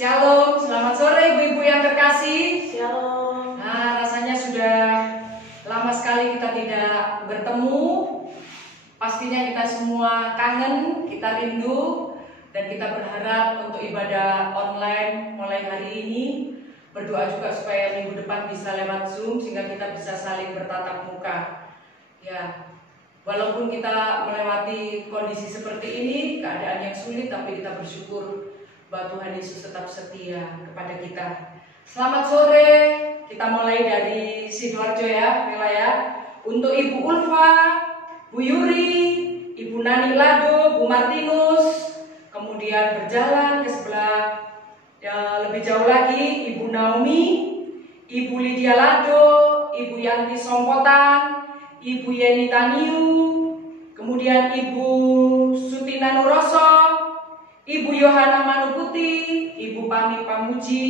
Shalom, selamat sore ibu-ibu yang terkasih. Shalom. Nah, rasanya sudah lama sekali kita tidak bertemu. Pastinya kita semua kangen, kita rindu, dan kita berharap untuk ibadah online mulai hari ini. Berdoa juga supaya minggu depan bisa lewat Zoom sehingga kita bisa saling bertatap muka. Ya, walaupun kita melewati kondisi seperti ini, keadaan yang sulit, tapi kita bersyukur bahwa Tuhan Yesus tetap setia kepada kita. Selamat sore, kita mulai dari Sidoarjo ya, Mila ya. Untuk Ibu Ulfa, Bu Yuri, Ibu Nani Lado, Bu Martinus, kemudian berjalan ke sebelah ya, lebih jauh lagi Ibu Naomi, Ibu Lydia Lado, Ibu Yanti Sompotan, Ibu Yeni Taniu, kemudian Ibu Sutina Nuroso, Ibu Yohana Manuputi, Ibu Pami Pamuji,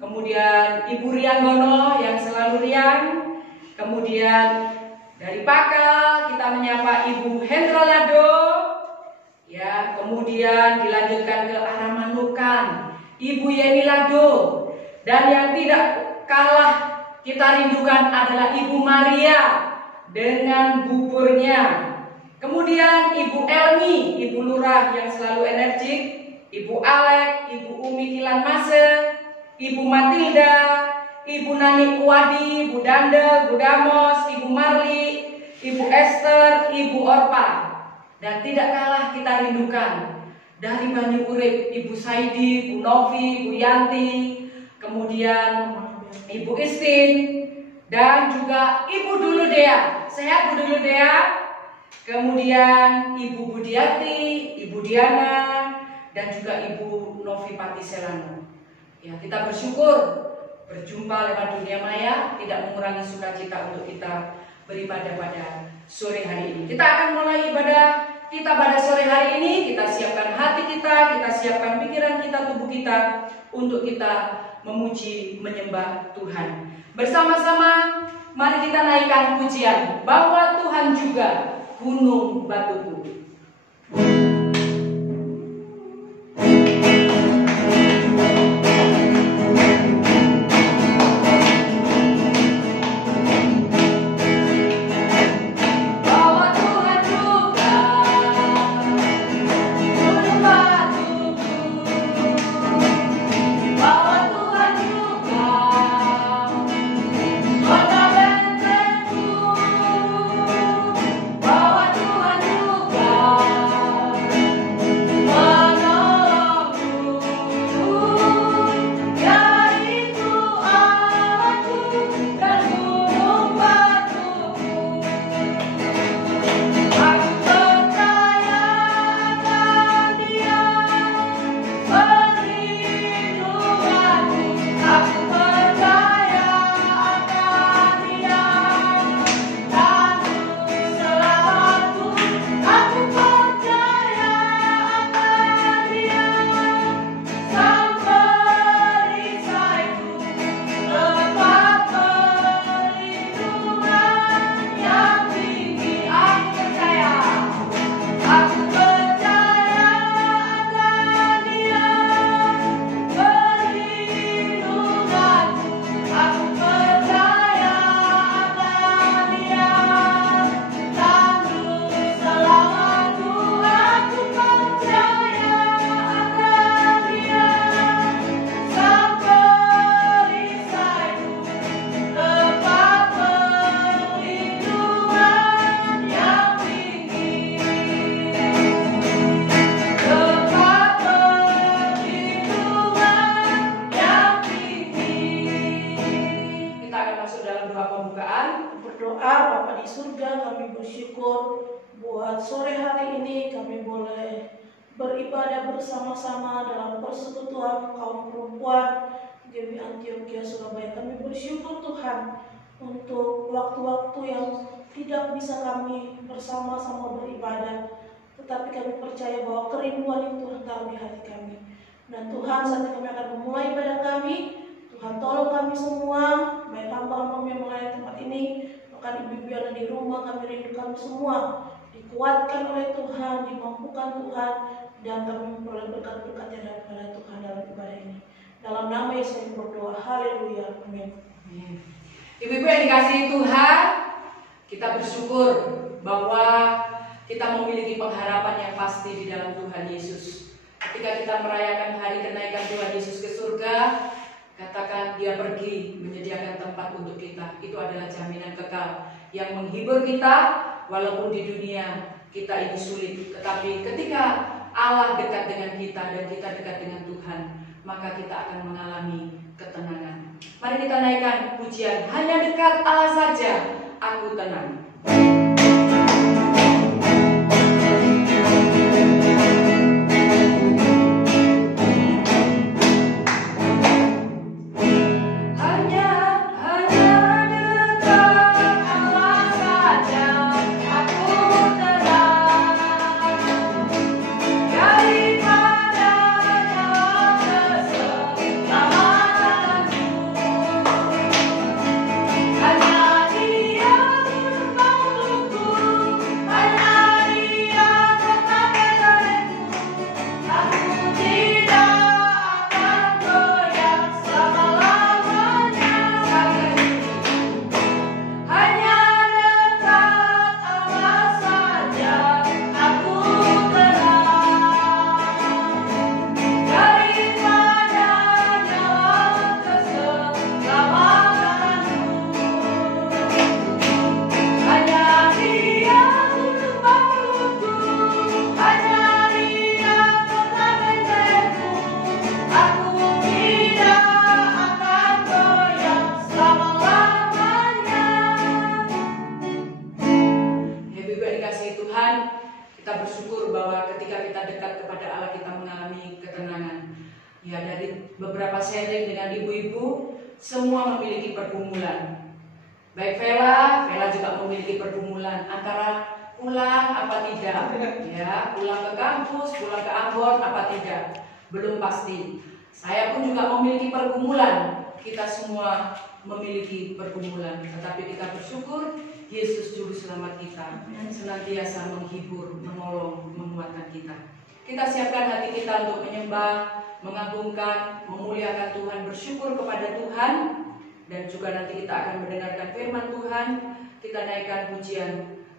kemudian Ibu Rianggono yang selalu riang, kemudian dari Pakal kita menyapa Ibu Hendro Lado, ya, kemudian dilanjutkan ke arah Manukan, Ibu Yeni Lado, dan yang tidak kalah kita rindukan adalah Ibu Maria dengan buburnya. Kemudian Ibu Elmi, Ibu Lurah yang selalu energik, Ibu Alek, Ibu Umi Kilan Mase, Ibu Matilda, Ibu Nani Kuwadi, Bu Danda, Bu Damos, Ibu Marli, Ibu Esther, Ibu Orpa. Dan tidak kalah kita rindukan dari Banyu Urip, Ibu Saidi, Bu Novi, Bu Yanti, kemudian Ibu Istin, dan juga Ibu Dulu Dea. Sehat Bu Dulu Dea? Kemudian Ibu Budiati, Ibu Diana, dan juga Ibu Novi Patiselano. Ya, kita bersyukur berjumpa lewat dunia maya, tidak mengurangi sukacita untuk kita beribadah pada sore hari ini. Kita akan mulai ibadah kita pada sore hari ini. Kita siapkan hati kita siapkan pikiran kita, tubuh kita untuk kita memuji, menyembah Tuhan. Bersama-sama mari kita naikkan pujian bahwa Tuhan juga gunung batuku. Bersama-sama dalam persekutuan kaum perempuan GMI Antioquia Surabaya. Kami bersyukur Tuhan untuk waktu-waktu yang tidak bisa kami bersama-sama beribadah, tetapi kami percaya bahwa kerinduan itu tetap di hati kami. Dan Tuhan, saat ini kami akan memulai ibadah kami. Tuhan tolong kami semua, baik hamba-hamba yang melayani tempat ini, bahkan ibu-ibu yang ada di rumah, kami rindukan semua dikuatkan oleh Tuhan, dimampukan Tuhan, dan kami memperoleh berkat-berkat yang daripada Tuhan dalam ibadah ini. Dalam nama Yesus kami berdoa. Haleluya. Amin. Ibu-ibu yang dikasihi Tuhan, kita bersyukur bahwa kita memiliki pengharapan yang pasti di dalam Tuhan Yesus. Ketika kita merayakan hari kenaikan Tuhan Yesus ke surga, katakan Dia pergi menyediakan tempat untuk kita. Itu adalah jaminan kekal yang menghibur kita walaupun di dunia kita ini sulit. Tetapi ketika Allah dekat dengan kita dan kita dekat dengan Tuhan, maka kita akan mengalami ketenangan. Mari kita naikkan pujian, hanya dekat Allah saja aku tenang. Kita bersyukur bahwa ketika kita dekat kepada Allah, kita mengalami ketenangan. Ya, dari beberapa sharing dengan ibu-ibu, semua memiliki pergumulan. Baik Vela juga memiliki pergumulan antara pulang apa tidak, ya, pulang ke kampus, pulang ke Ambon apa tidak, belum pasti. Saya pun juga memiliki pergumulan. Kita semua memiliki pergumulan, tetapi kita bersyukur Yesus Juru Selamat kita senantiasa menghibur, menolong, menguatkan kita. Kita siapkan hati kita untuk menyembah, mengagungkan, memuliakan Tuhan, bersyukur kepada Tuhan, dan juga nanti kita akan mendengarkan firman Tuhan. Kita naikkan pujian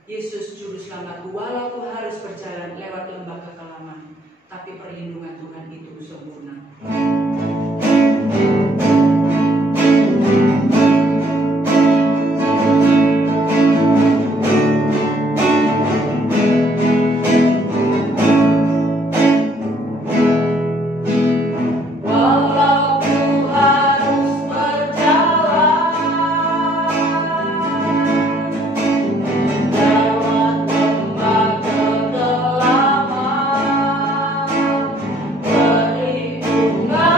Yesus Juru Selamat. Walau ku harus berjalan lewat lembah kekelaman, tapi perlindungan Tuhan itu sempurna. Bye.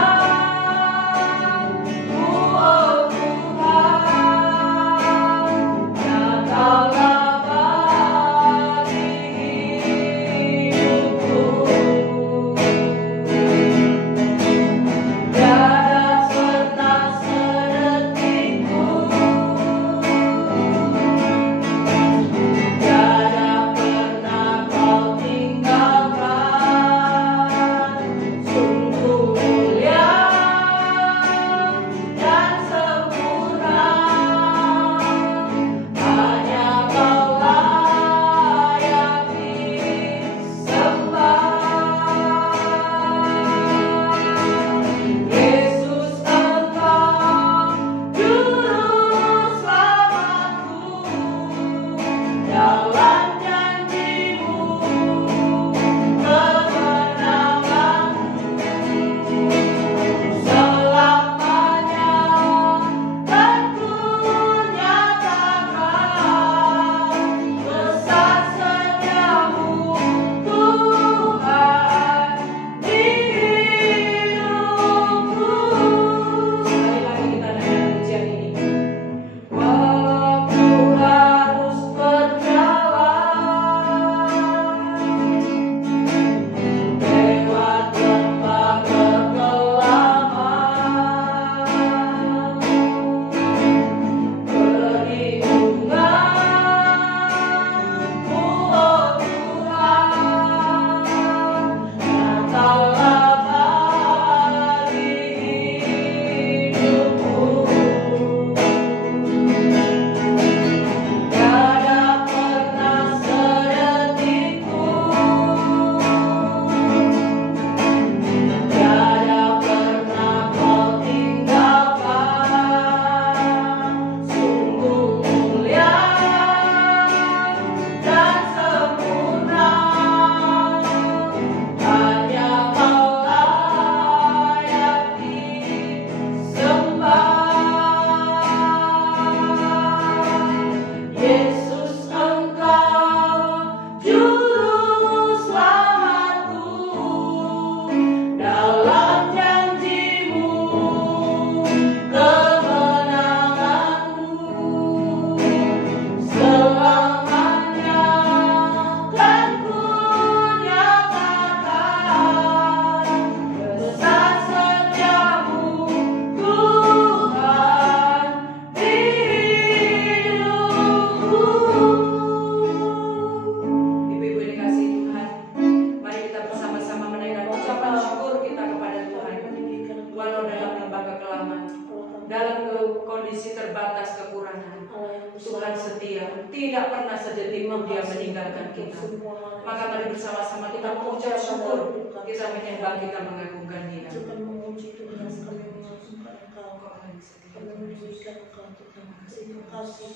kehidupan kita. Maka mari bersama-sama kita mengucap syukur, kita menyembah, kita mengagungkan Dia. Juga memuji Tuhan, kami mengagungkan Engkau, kami memuliakan Engkau Tuhan. Terima kasih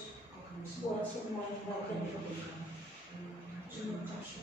buat semua yang baik dan berkat. Terima kasih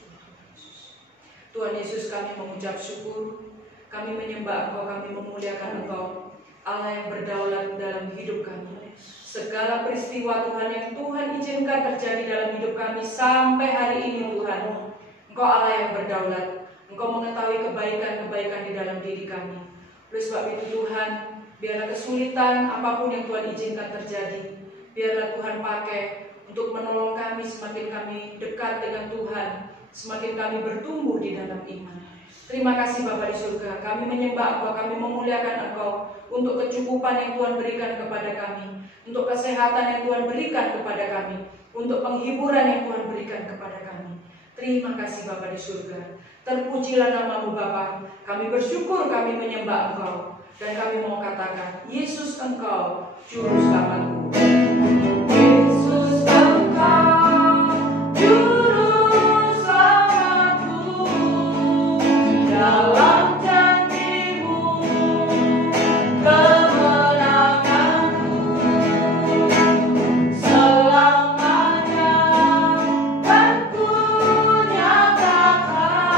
Tuhan Yesus, kami mengucap syukur, kami menyembah Engkau, kami memuliakan Engkau, Allah yang berdaulat dalam hidup kami. Segala peristiwa Tuhan yang Tuhan izinkan terjadi dalam hidup kami sampai hari ini Tuhan, Engkau Allah yang berdaulat, Engkau mengetahui kebaikan-kebaikan di dalam diri kami. Oleh sebab itu Tuhan, biarlah kesulitan apapun yang Tuhan izinkan terjadi, biarlah Tuhan pakai untuk menolong kami semakin kami dekat dengan Tuhan, semakin kami bertumbuh di dalam iman. Terima kasih Bapa di surga, kami menyembah Engkau, kami memuliakan Engkau untuk kecukupan yang Tuhan berikan kepada kami, untuk kesehatan yang Tuhan berikan kepada kami, untuk penghiburan yang Tuhan berikan kepada kami. Terima kasih Bapa di surga. Terpujilah nama-Mu Bapa. Kami bersyukur, kami menyembah Engkau, dan kami mau katakan, Yesus Engkau Juru Selamatku. Yesus Engkau Juru Selamatku. Dalam janji-Mu kemenanganku selamanya kan ku nyatakan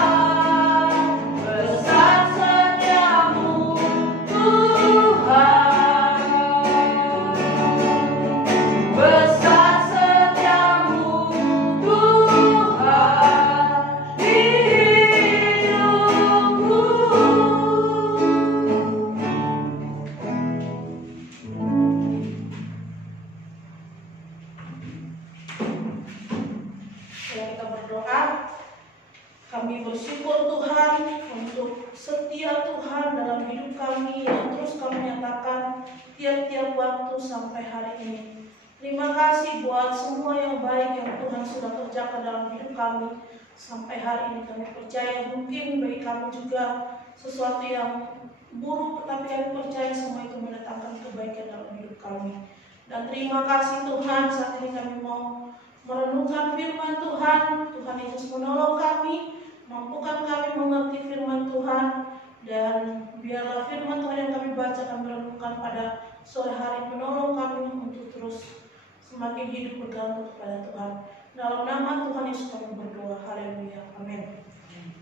besar setiamu Tuhan, besar setiamu Tuhan di hidupku. Ya, kita berdoa. Kami bersyukur Tuhan untuk setia Tuhan dalam hidup kami yang terus kami nyatakan tiap-tiap waktu sampai hari ini. Terima kasih buat semua yang baik yang Tuhan sudah kerjakan dalam hidup kami sampai hari ini. Kami percaya mungkin bagi kami juga sesuatu yang buruk, tetapi kami percaya semua itu mendatangkan kebaikan dalam hidup kami. Dan terima kasih Tuhan, saat ini kami mau merenungkan firman Tuhan. Tuhan Yesus menolong kami, mampukan kami mengerti firman Tuhan, dan biarlah firman Tuhan yang kami baca kami renungkan pada sore hari menolong kami untuk terus semakin hidup bergantung kepada Tuhan. Dalam nama Tuhan Yesus kami berdoa. Haleluya. Amin.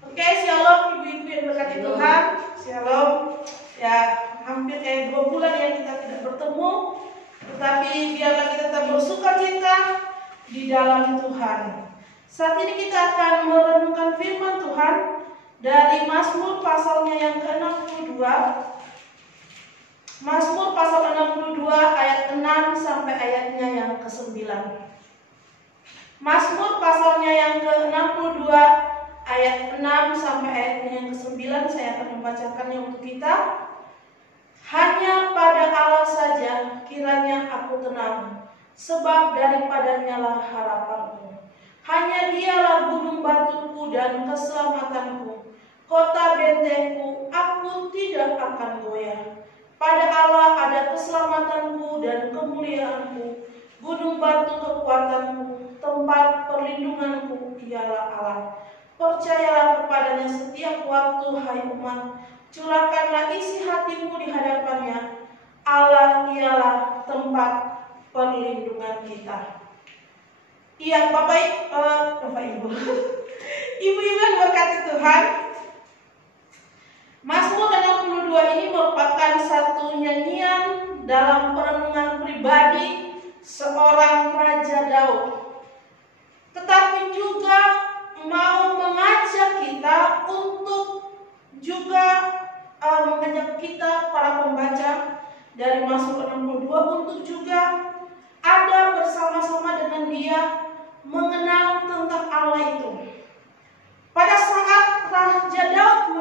Oke, shalom ibu-ibu yang berkati Tuhan. Shalom. Ya, hampir kayak 2 bulan ya kita tidak bertemu, tetapi biarlah kita tetap bersukacita di dalam Tuhan. Saat ini kita akan merenungkan firman Tuhan dari Mazmur pasalnya yang ke-62. Mazmur pasal 62 ayat 6 sampai ayatnya yang ke-9. Mazmur pasalnya yang ke-62 ayat 6 sampai ayatnya yang ke-9, saya akan membacakannya untuk kita. Hanya pada Allah saja kiranya aku tenang, sebab daripadanya lah harapanku. Hanya Dialah gunung batuku dan keselamatanku, kota bentengku, aku tidak akan goyah. Pada Allah ada keselamatanku dan kemuliaanku, gunung batu kekuatanku, tempat perlindunganku, Dialah Allah. Percayalah kepadanya setiap waktu, hai umat, curahkanlah isi hatimu di hadapannya. Allah ialah tempat perlindungan kita. Iya, Bapak Ibu, ibu-ibu yang berkati Tuhan, Mazmur 62 ini merupakan satu nyanyian dalam perenungan pribadi seorang Raja Daud, tetapi juga mau mengajak kita untuk juga mengajak kita para pembaca dari Mazmur 62 untuk juga ada bersama-sama dengan dia mengenal tentang Allah itu. Pada saat Raja Daud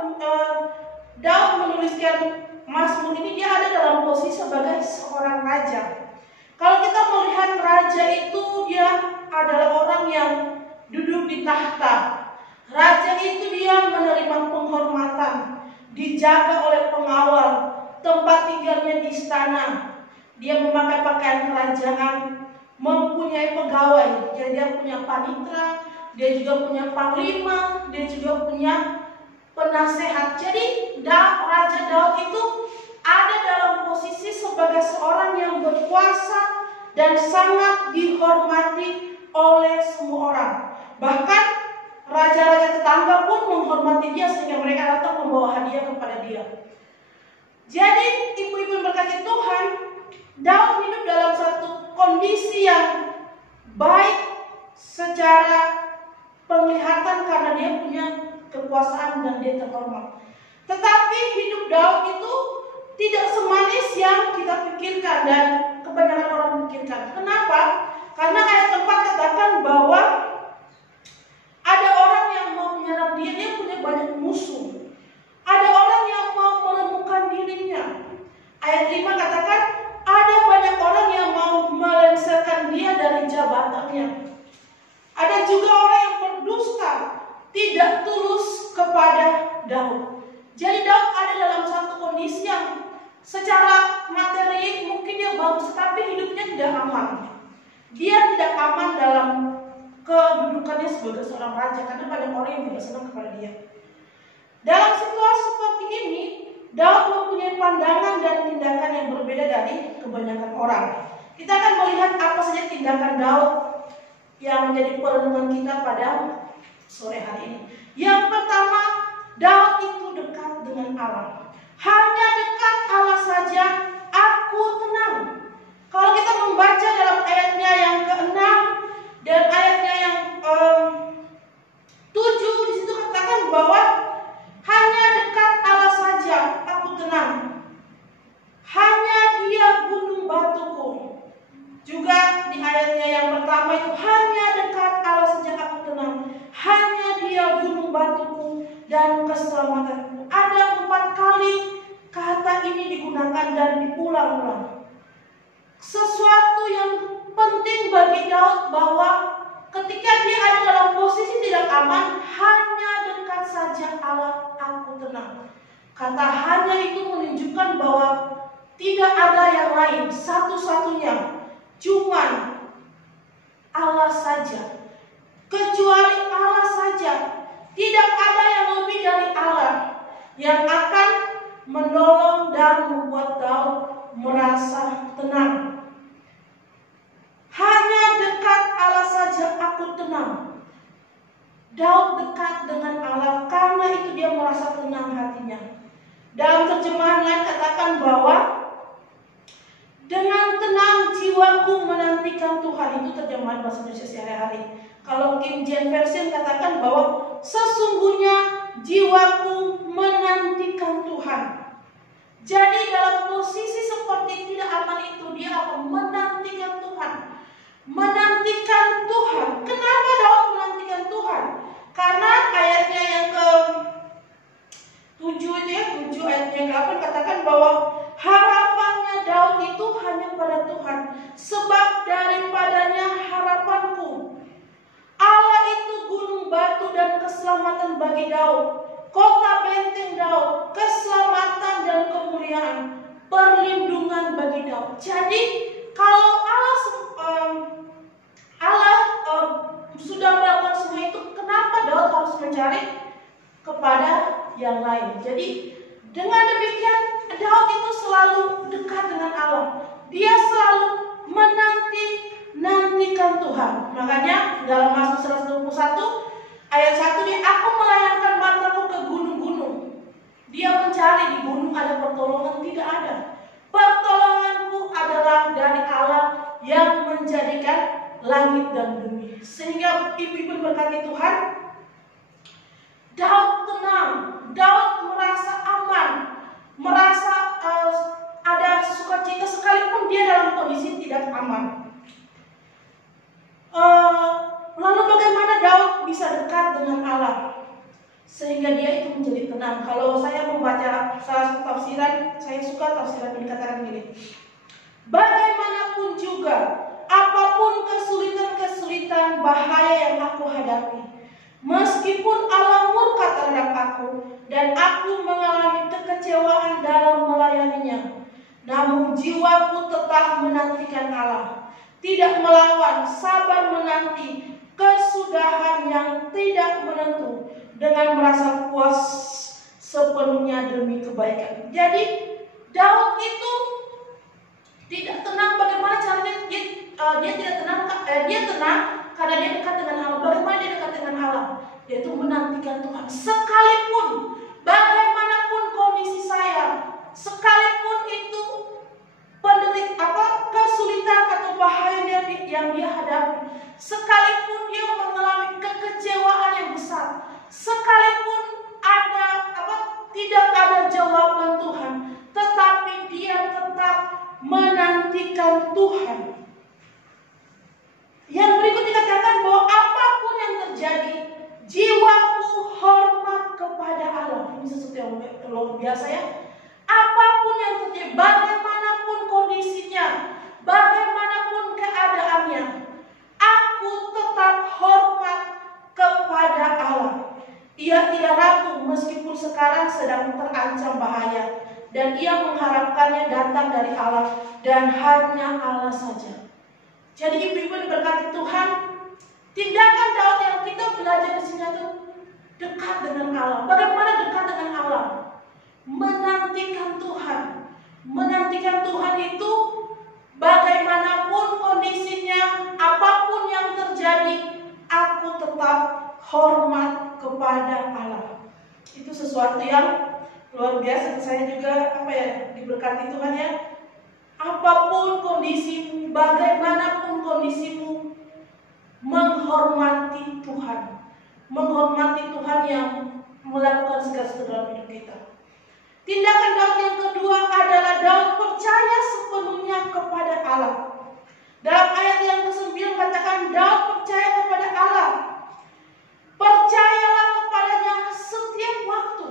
menuliskan Mazmur ini, dia ada dalam posisi sebagai seorang raja. Kalau kita melihat raja itu, dia adalah orang yang duduk di tahta. Raja itu dia menerima penghormatan, dijaga oleh pengawal, tempat tinggalnya di istana. Dia memakai pakaian kerajaan, mempunyai pegawai, jadi dia punya panitra, dia juga punya panglima, dia juga punya penasehat. Jadi Raja Daud itu ada dalam posisi sebagai seorang yang berkuasa dan sangat dihormati oleh semua orang. Bahkan raja-raja tetangga pun menghormati dia sehingga mereka datang membawa hadiah kepada dia. Jadi ibu-ibu berkati Tuhan, Daud hidup dalam satu kondisi yang baik secara penglihatan karena dia punya kekuasaan dan dia terhormat. Tetapi hidup Daud itu tidak semanis yang kita pikirkan dan kebanyakan orang pikirkan. Kenapa? Karena ayat 4 katakan bahwa ada orang yang mau menyerang dia punya banyak musuh. Ada orang yang mau menemukan dirinya. Ayat 5 katakan ada banyak orang yang mau melengsarkan dia dari jabatannya. Ada juga orang yang berdusta, tidak tulus kepada Daud. Jadi Daud ada dalam satu kondisi yang secara materi mungkin dia bagus, tapi hidupnya tidak aman. Dia tidak aman dalam kedudukannya sebagai seorang raja karena banyak orang yang tidak senang kepada dia. Dalam situasi seperti ini, Daud mempunyai pandangan dan tindakan yang berbeda dari kebanyakan orang. Kita akan melihat apa saja tindakan Daud yang menjadi perenungan kita pada sore hari ini. Yang pertama, Daud itu dekat dengan Allah. Hanya dekat Allah saja aku tenang. Kalau kita membaca dalam ayatnya yang ke-6 dan ayatnya yang 7, di situ katakan bahwa hanya dekat Allah saja aku tenang. Hanya Dia gunung batuku. Juga di ayatnya yang pertama itu hanya dekat Allah saja aku tenang. Hanya Dia gunung batuku dan keselamatanku. Ada 4 kali kata ini digunakan dan diulang-ulang. Sesuatu yang penting bagi Daud bahwa ketika dia ada dalam posisi tidak aman, hanya dekat saja Allah aku tenang. Kata hanya itu menunjukkan bahwa tidak ada yang lain, satu-satunya cuman Allah saja. Kecuali Allah saja, tidak ada yang lebih dari Allah yang akan menolong dan membuat Daud merasa tenang. Hanya dekat Allah saja aku tenang. Daud dekat dengan Allah karena itu dia merasa tenang hatinya. Dalam terjemahan lain katakan bahwa dengan tenang jiwaku menantikan Tuhan. Itu terjemahan bahasa Indonesia sehari-hari. Kalau King James Version katakan bahwa sesungguhnya jiwaku menantikan Tuhan. Jadi dalam posisi seperti tidak aman itu dia akan menantikan Tuhan. Menantikan Tuhan. Kenapa Daud menantikan Tuhan? Karena ayatnya yang ke-7 itu ya, 7 ayatnya yang ke-8 katakan bahwa harapannya Daud itu hanya pada Tuhan. Sebab daripadanya harapanku. Allah itu gunung batu dan keselamatan bagi Daud. Kota benteng Daud, keselamatan dan kemuliaan, perlindungan bagi Daud. Jadi kalau Allah sudah melakukan semua itu, kenapa Daud harus mencari kepada yang lain? Jadi dengan demikian Daud itu selalu dekat dengan Allah. Dia selalu menantikan Tuhan. Makanya dalam Mazmur 121 ayat 1 dia, aku melayangkan mataku ke gunung-gunung. Dia mencari di gunung ada pertolongan, tidak ada. Pertolonganku adalah dari Allah yang menjadikan langit dan bumi. Sehingga ibu-ibu berkati Tuhan, Daud tenang, Daud merasa aman, merasa ada sukacita sekalipun dia dalam kondisi tidak aman. Lalu bagaimana Daud bisa dekat dengan Allah sehingga dia itu menjadi tenang? Kalau saya membaca salah satu tafsiran, saya suka tafsiran yang dikatakan gini. Bagaimanapun juga, apapun kesulitan-kesulitan bahaya yang aku hadapi, meskipun Allah murka terhadap aku dan aku mengalami kekecewaan dalam melayaninya, namun jiwaku tetap menantikan Allah. Tidak melawan, sabar menanti, kesudahan yang tidak menentu dengan merasa puas sepenuhnya demi kebaikan. Jadi Daud itu tidak tenang. Bagaimana caranya dia tidak tenang? Dia tenang karena dia dekat dengan Allah. Bagaimana dia dekat dengan Allah? Dia itu menantikan Tuhan. Sekalipun bagaimanapun kondisi saya, sekalipun itu kesulitan atau bahaya yang dia hadapi, sekalipun dia mengalami kekecewaan yang besar, sekalipun tidak ada jawaban Tuhan, tetapi dia tetap menantikan Tuhan. Yang berikut dikatakan bahwa apapun yang terjadi, jiwaku hormat kepada Allah. Ini sesuatu yang luar biasa ya. Apapun yang terjadi, bagaimanapun kondisinya, bagaimanapun keadaannya, aku tetap hormat kepada Allah. Ia tidak ragu meskipun sekarang sedang terancam bahaya, dan ia mengharapkannya datang dari Allah dan hanya Allah saja. Jadi ibu-ibu diberkati Tuhan, tindakan Daud yang kita belajar di sini itu dekat dengan Allah. Bagaimana dekat dengan Allah? Menantikan Tuhan. Menantikan Tuhan itu bagaimanapun kondisinya, apapun yang terjadi, aku tetap hormat kepada Allah. Itu sesuatu yang luar biasa. Saya juga diberkati Tuhan ya. Apapun kondisimu, bagaimanapun kondisimu, menghormati Tuhan. Menghormati Tuhan yang melakukan segala sesuatu dalam hidup kita. Tindakan Daud yang kedua adalah Daud percaya sepenuhnya kepada Allah. Dalam ayat yang ke-9 katakan Daud percaya kepada Allah. Percayalah kepadanya setiap waktu.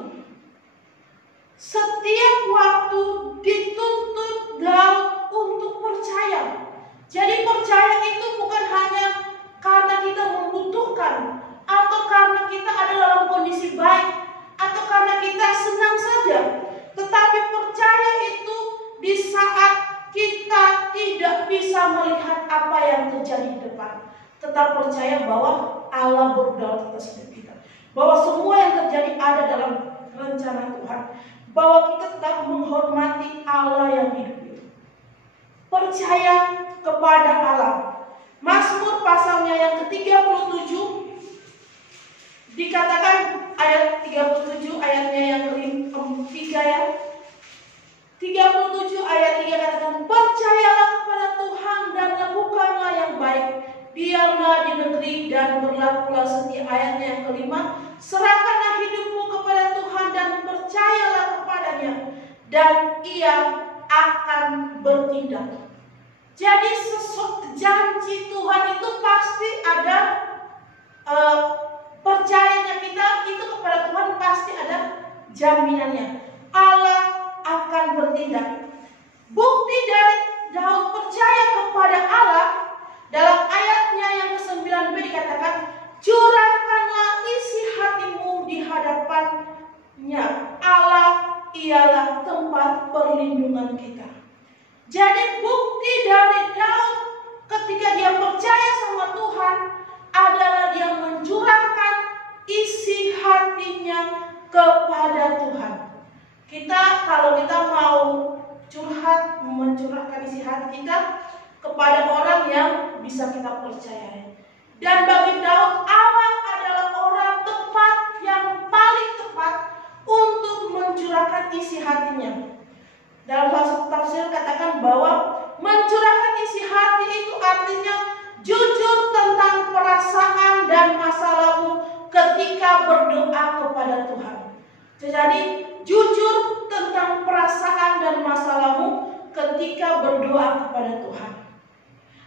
Setiap waktu dituntut Daud untuk percaya. Jadi percaya itu bukan hanya karena kita membutuhkan, atau karena kita ada dalam kondisi baik, atau karena kita senang saja. Tetapi percaya itu di saat kita tidak bisa melihat apa yang terjadi di depan, tetap percaya bahwa Allah berdaulat atas hidup kita, bahwa semua yang terjadi ada dalam rencana Tuhan, bahwa kita tetap menghormati Allah yang hidup itu. Percaya kepada Allah. Mazmur pasalnya yang ke-37 dikatakan ayat 37 ayatnya yang ke-3 ya. 37 ayat 3 katakan, percayalah kepada Tuhan dan lakukanlah yang baik. Diamlah di negeri dan berlakulah setia. Ayatnya yang ke-5, serahkanlah hidupmu kepada Tuhan dan percayalah kepadanya, dan ia akan bertindak. Jadi janji Tuhan itu pasti ada, percayanya kita itu kepada Tuhan pasti ada jaminannya. Allah akan bertindak. Bukti dari Daud percaya kepada Allah, dalam ayatnya yang ke-9b dikatakan, curahkanlah isi hatimu di hadapannya. Allah ialah tempat perlindungan kita. Jadi bukti dari Daud ketika dia percaya sama Tuhan adalah dia mencurahkan isi hatinya kepada Tuhan. Kalau kita mau mencurahkan isi hati kita kepada orang yang bisa kita percayai. Dan bagi Daud, Allah adalah orang tepat yang paling tepat untuk mencurahkan isi hatinya. Dalam bahasa tafsir katakan bahwa mencurahkan isi hati itu artinya jujur tentang perasaan dan masalahmu ketika berdoa kepada Tuhan. Jadi jujur tentang perasaan dan masalahmu ketika berdoa kepada Tuhan.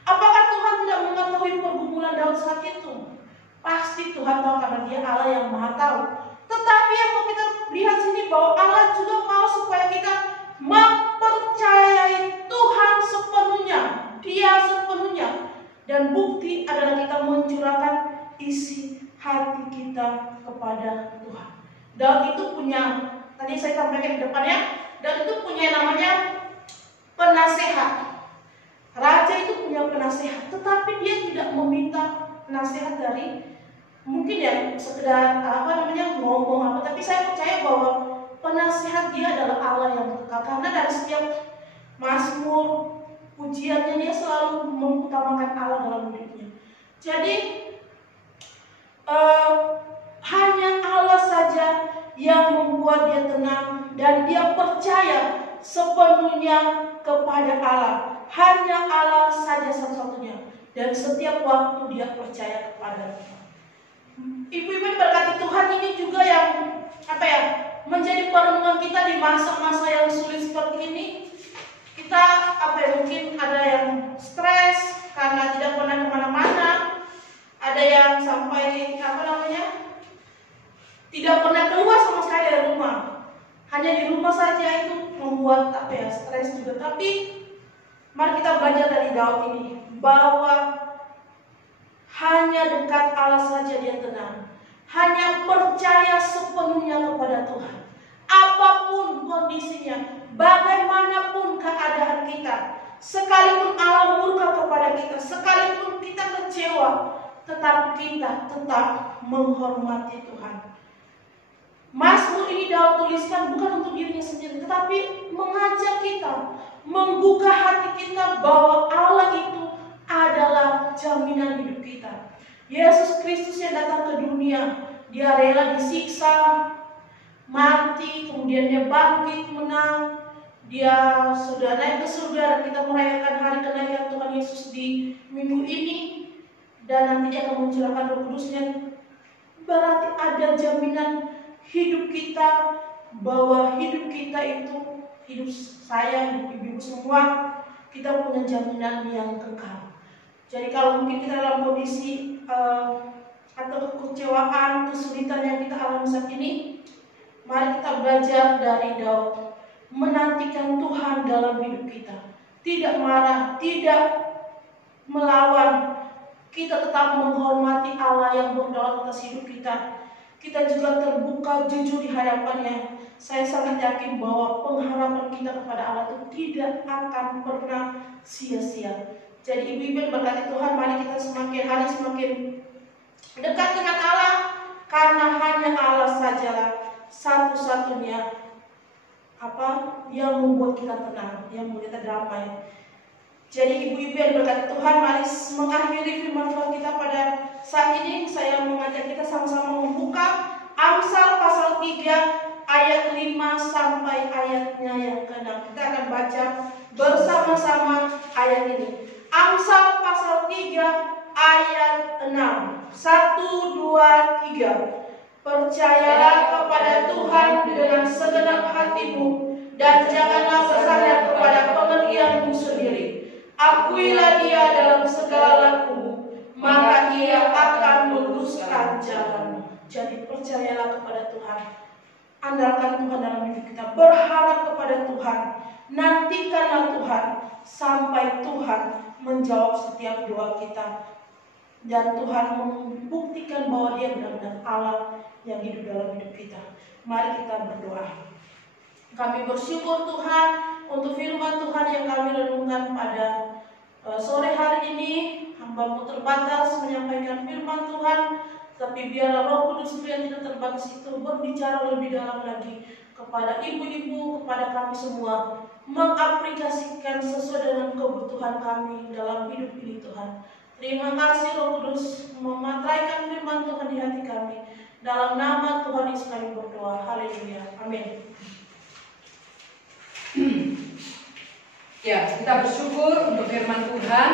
Apakah Tuhan tidak mengetahui pergumulan Daud saat itu? Pasti Tuhan tahu karena Dia Allah yang Maha Tahu. Tetapi yang mau kita lihat sini bahwa Allah juga mau supaya kita mempercayai Tuhan sepenuhnya, Dia sepenuhnya. Dan bukti adalah kita mencurahkan isi hati kita kepada Tuhan. Daud itu punya, tadi saya sampaikan di depannya, Daud itu punya namanya penasehat. Raja itu punya penasehat, tetapi dia tidak meminta nasihat dari mungkin ya sekedar ngomong apa, tapi saya percaya bahwa penasihat dia adalah Allah yang kekal, karena dari setiap mazmur pujiannya dia selalu mengutamakan Allah dalam hidupnya. Jadi hanya Allah saja yang membuat dia tenang dan dia percaya sepenuhnya kepada Allah. Hanya Allah saja satu-satunya, dan setiap waktu dia percaya kepada Tuhan. Ibu-ibu berkati Tuhan, ini juga yang menjadi perenungan kita di masa-masa yang sulit seperti ini. Kita mungkin ada yang stres karena tidak pernah kemana-mana, ada yang sampai tidak pernah keluar sama sekali dari rumah, hanya di rumah saja, itu membuat stres juga. Tapi mari kita belajar dari Daud ini bahwa hanya dekat Allah saja dia tenang, hanya percaya sepenuhnya kepada Tuhan. Apapun kondisinya, bagaimanapun keadaan kita, sekalipun Allah murka kepada kita, sekalipun kita kecewa, tetap kita tetap menghormati Tuhan. Mazmur ini Daud tuliskan bukan untuk dirinya sendiri, tetapi mengajak kita, membuka hati kita bahwa Allah itu adalah jaminan hidup kita. Yesus Kristus yang datang ke dunia, dia rela disiksa, mati, kemudian dia bangkit menang, dia sudah naik ke surga, dan kita merayakan hari kenaikan Tuhan Yesus di minggu ini, dan nanti dia akan mencurahkan Roh Kudusnya. Berarti ada jaminan hidup kita, bahwa hidup kita itu, hidup saya, hidup ibu semua, kita punya jaminan yang kekal. Jadi kalau mungkin kita dalam kondisi atau kekecewaan, kesulitan yang kita alami saat ini, mari kita belajar dari Daud, menantikan Tuhan dalam hidup kita, tidak marah, tidak melawan, kita tetap menghormati Allah yang berdaulat atas hidup kita. Kita juga terbuka jujur di hadapannya. Saya sangat yakin bahwa pengharapan kita kepada Allah itu tidak akan pernah sia-sia. Jadi ibu-ibu berkati Tuhan, mari kita semakin hari semakin dekat dengan Allah, karena hanya Allah sajalah satu-satunya yang membuat kita tenang, yang membuat kita damai. Jadi ibu-ibu yang berkati Tuhan, mari mengakhiri firman Tuhan kita pada saat ini. Saya mengajak kita sama-sama membuka Amsal pasal 3 ayat 5 sampai ayatnya yang ke-6. Kita akan baca bersama-sama ayat ini. Amsal pasal 3 ayat 6. 1, 2, 3. Percayalah kepada Tuhan dengan segenap hatimu, dan janganlah bersandar kepada pengertianmu sendiri. Akuilah dia dalam segala lakumu, maka ia akan meluruskan jalanmu. Jadi percayalah kepada Tuhan, andalkan Tuhan dalam hidup kita, berharap kepada Tuhan, nantikanlah Tuhan sampai Tuhan menjawab setiap doa kita, dan Tuhan membuktikan bahwa dia benar-benar Allah yang hidup dalam hidup kita. Mari kita berdoa. Kami bersyukur Tuhan untuk firman Tuhan yang kami renungkan pada sore hari ini. Hamba-Mu terbatas menyampaikan firman Tuhan, tapi biarlah Roh Kudus yang tidak terbatas itu berbicara lebih dalam lagi kepada ibu-ibu, kepada kami semua, mengaplikasikan sesuai dengan kebutuhan kami dalam hidup ini Tuhan. Terima kasih Roh Kudus, mematraikan firman Tuhan di hati kami. Dalam nama Tuhan Yesus kami berdoa. Haleluya. Amin. Ya, kita bersyukur untuk firman Tuhan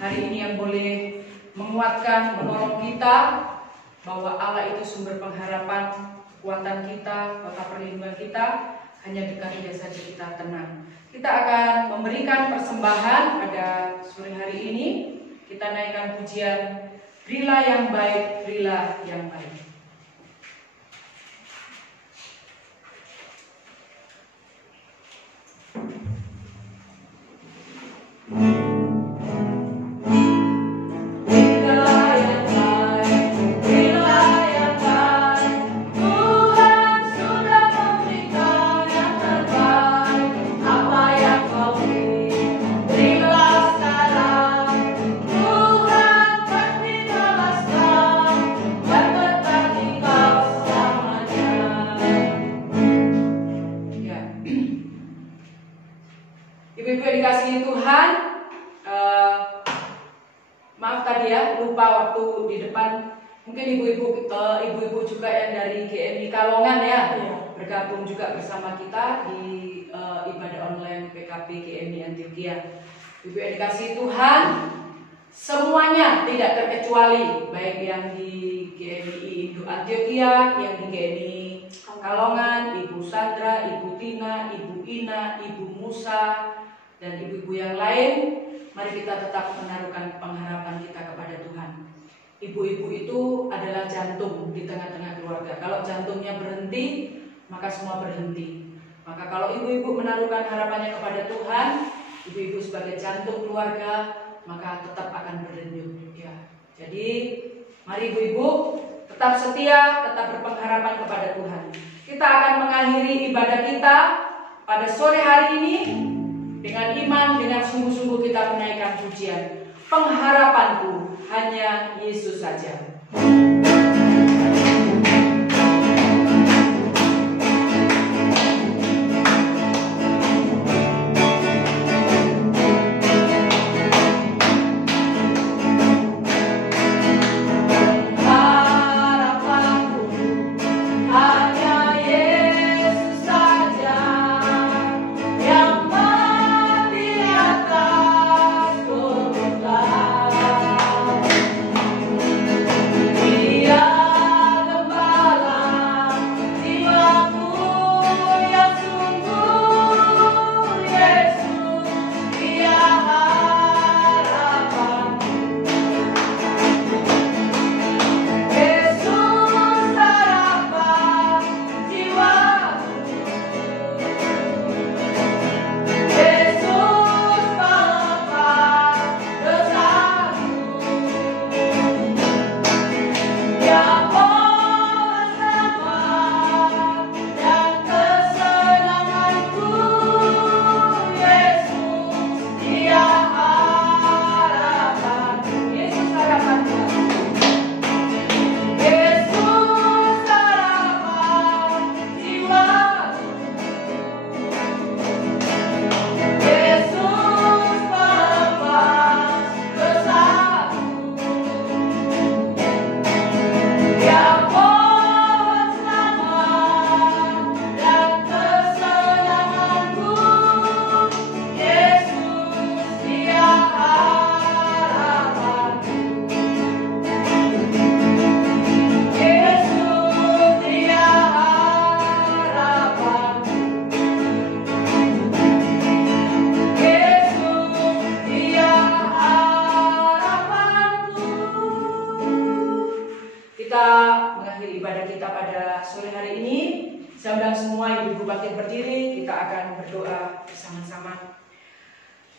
hari ini yang boleh menguatkan, menolong kita bahwa Allah itu sumber pengharapan, kekuatan kita, kota perlindungan kita. Hanya dekat dia saja kita tenang. Kita akan memberikan persembahan pada sore hari ini. Kita naikkan pujian, berilah yang baik, berilah yang baik. Berilah sekarang, Tuhan berilah lupa waktu di depan mungkin ibu-ibu juga yang dari GMI Kalongan ya, bergabung juga bersama kita di ibadah online PKP GMI Antioquia. Ibu yang dikasihi Tuhan, semuanya tidak terkecuali, baik yang di GMI Indo Antioquia, yang di GMI Kalongan, Ibu Sandra, Ibu Tina, Ibu Ina, Ibu Musa, dan ibu-ibu yang lain. Mari kita tetap menaruhkan pengharapan kita kepada Tuhan. Ibu-ibu itu adalah jantung di tengah-tengah keluarga. Kalau jantungnya berhenti, maka semua berhenti. Maka kalau ibu-ibu menaruhkan harapannya kepada Tuhan, ibu-ibu sebagai jantung keluarga, maka tetap akan berdenyut. Ya. Jadi, mari ibu-ibu tetap setia, tetap berpengharapan kepada Tuhan. Kita akan mengakhiri ibadah kita pada sore hari ini dengan iman, dengan sungguh-sungguh kita menaikkan pujian. Pengharapanku hanya Yesus saja.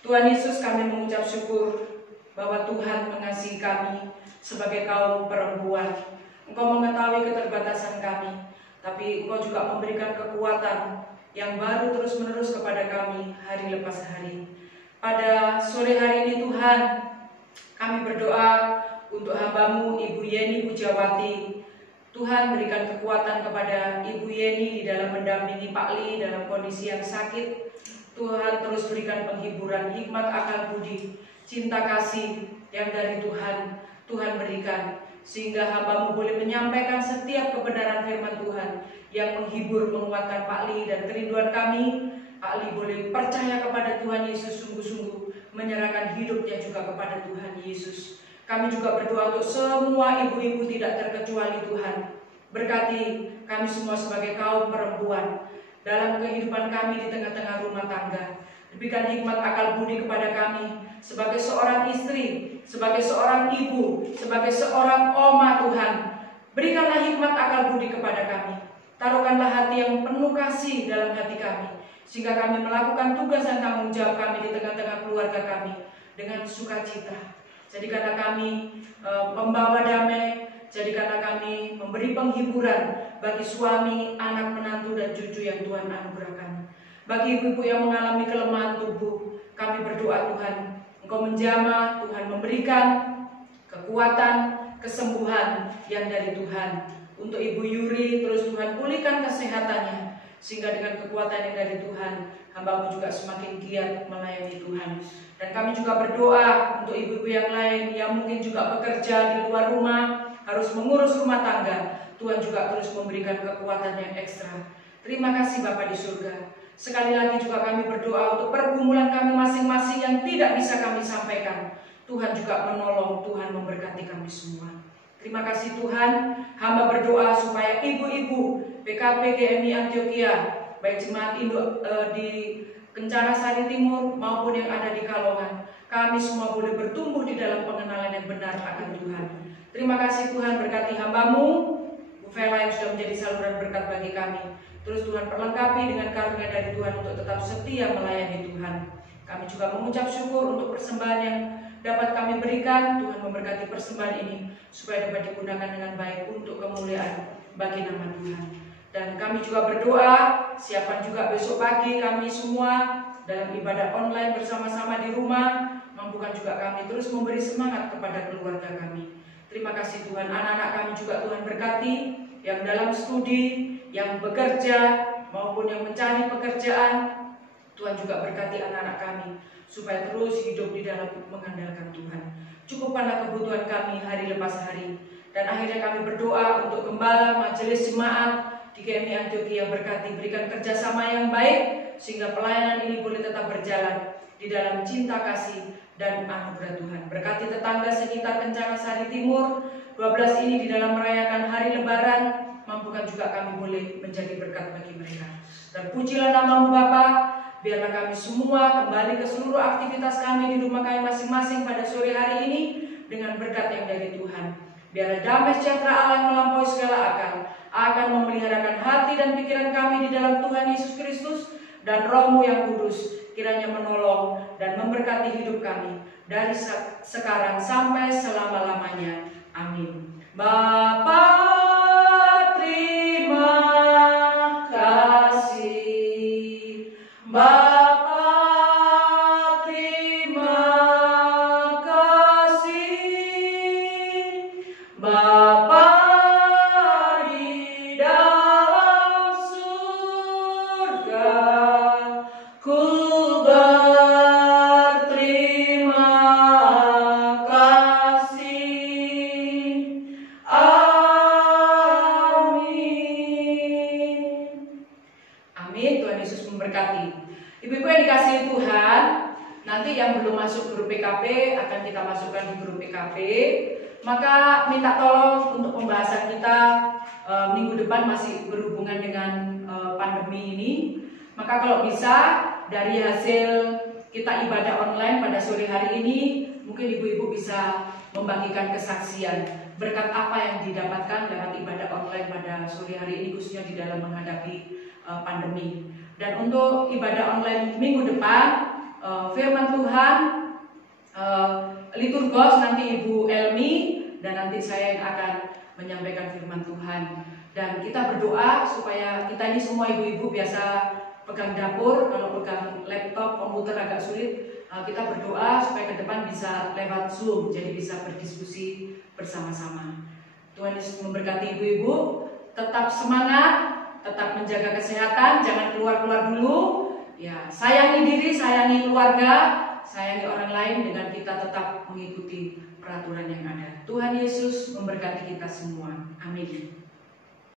Tuhan Yesus, kami mengucap syukur bahwa Tuhan mengasihi kami sebagai kaum perempuan. Engkau mengetahui keterbatasan kami, tapi Engkau juga memberikan kekuatan yang baru terus-menerus kepada kami hari lepas hari. Pada sore hari ini Tuhan, kami berdoa untuk hamba-Mu Ibu Yeni Pujawati. Tuhan berikan kekuatan kepada Ibu Yeni di dalam mendampingi Pak Li dalam kondisi yang sakit. Tuhan terus berikan penghiburan, hikmat, akal budi, cinta kasih yang dari Tuhan, Tuhan berikan. Sehingga hamba-Mu boleh menyampaikan setiap kebenaran firman Tuhan yang menghibur, menguatkan Pak Li dan kerinduan kami. Pak Li boleh percaya kepada Tuhan Yesus sungguh-sungguh, menyerahkan hidupnya juga kepada Tuhan Yesus. Kami juga berdoa untuk semua ibu-ibu tidak terkecuali Tuhan. Berkati kami semua sebagai kaum perempuan dalam kehidupan kami di tengah-tengah rumah tangga. Berikan hikmat akal budi kepada kami sebagai seorang istri, sebagai seorang ibu, sebagai seorang oma Tuhan. Berikanlah hikmat akal budi kepada kami. Taruhkanlah hati yang penuh kasih dalam hati kami, sehingga kami melakukan tugas dan tanggung jawab kami di tengah-tengah keluarga kami dengan sukacita. Jadikanlah kami pembawa damai, jadikanlah kami memberi penghiburan bagi suami, anak, menantu, dan cucu yang Tuhan anugerahkan. Bagi ibu-ibu yang mengalami kelemahan tubuh, kami berdoa Tuhan, Engkau menjamah, Tuhan memberikan kekuatan, kesembuhan yang dari Tuhan. Untuk Ibu Yuri, terus Tuhan pulihkan kesehatannya, sehingga dengan kekuatan yang dari Tuhan, hamba-Mu juga semakin giat melayani Tuhan. Dan kami juga berdoa untuk ibu-ibu yang lain yang mungkin juga bekerja di luar rumah, harus mengurus rumah tangga. Tuhan juga terus memberikan kekuatan yang ekstra. Terima kasih Bapa di surga. Sekali lagi juga kami berdoa untuk pergumulan kami masing-masing yang tidak bisa kami sampaikan. Tuhan juga menolong, Tuhan memberkati kami semua. Terima kasih Tuhan, hamba berdoa supaya ibu-ibu PKP GMI Antioquia, baik jemaat induk di Kencana Sari Timur maupun yang ada di Kalongan, kami semua boleh bertumbuh di dalam pengenalan yang benar akan Tuhan. Terima kasih Tuhan, berkati hamba-Mu, Bu Vela yang sudah menjadi saluran berkat bagi kami. Terus Tuhan perlengkapi dengan karunia dari Tuhan untuk tetap setia melayani Tuhan. Kami juga mengucap syukur untuk persembahan yang dapat kami berikan. Tuhan memberkati persembahan ini supaya dapat digunakan dengan baik untuk kemuliaan bagi nama Tuhan. Dan kami juga berdoa, siapkan juga besok pagi kami semua dalam ibadah online bersama-sama di rumah. Mampukan juga kami terus memberi semangat kepada keluarga kami. Terima kasih Tuhan, anak-anak kami juga Tuhan berkati, yang dalam studi, yang bekerja, maupun yang mencari pekerjaan. Tuhan juga berkati anak-anak kami, supaya terus hidup di dalam mengandalkan Tuhan. Cukupkanlah kebutuhan kami hari lepas hari. Dan akhirnya kami berdoa untuk gembala, majelis jemaat di GMI Antioquia berkati, berikan kerjasama yang baik, sehingga pelayanan ini boleh tetap berjalan di dalam cinta kasih dan anugerah Tuhan. Berkati tetangga sekitar Kencana Sari Timur 12 ini di dalam merayakan hari Lebaran, mampukan juga kami boleh menjadi berkat bagi mereka. Dan pujilah nama-Mu Bapa. Biarlah kami semua kembali ke seluruh aktivitas kami di rumah kami masing-masing pada sore hari ini dengan berkat yang dari Tuhan. Biarlah damai sejahtera Allah yang melampaui segala akal akan memeliharakan hati dan pikiran kami di dalam Tuhan Yesus Kristus, dan Roh-Mu yang kudus kiranya menolong dan memberkati hidup kami dari sekarang sampai selama-lamanya. Amin. Bapa, terima kasih. Bapa, terima kasih. Bapa di dalam surga, ku berterima kasih. Amin. Amin. Tuhan Yesus memberkati. Ibu-ibu yang dikasihi Tuhan, nanti yang belum masuk grup PKP akan kita masukkan di grup PKP. Maka minta tolong untuk pembahasan kita minggu depan masih berhubungan dengan pandemi ini. Maka kalau bisa dari hasil kita ibadah online pada sore hari ini, mungkin ibu-ibu bisa membagikan kesaksian berkat apa yang didapatkan lewat ibadah online pada sore hari ini, khususnya di dalam menghadapi pandemi. Dan untuk ibadah online minggu depan, firman Tuhan, liturgos nanti Ibu Elmi, dan nanti saya yang akan menyampaikan firman Tuhan. Dan kita berdoa supaya kita ini semua ibu-ibu biasa pegang dapur, kalau pegang laptop, komputer agak sulit, kita berdoa supaya ke depan bisa lewat Zoom, jadi bisa berdiskusi bersama-sama. Tuhan Yesus memberkati ibu-ibu, tetap semangat, tetap menjaga kesehatan, jangan keluar-keluar dulu. Ya, sayangi diri, sayangi keluarga, sayangi orang lain dengan kita tetap mengikuti peraturan yang ada. Tuhan Yesus memberkati kita semua. Amin.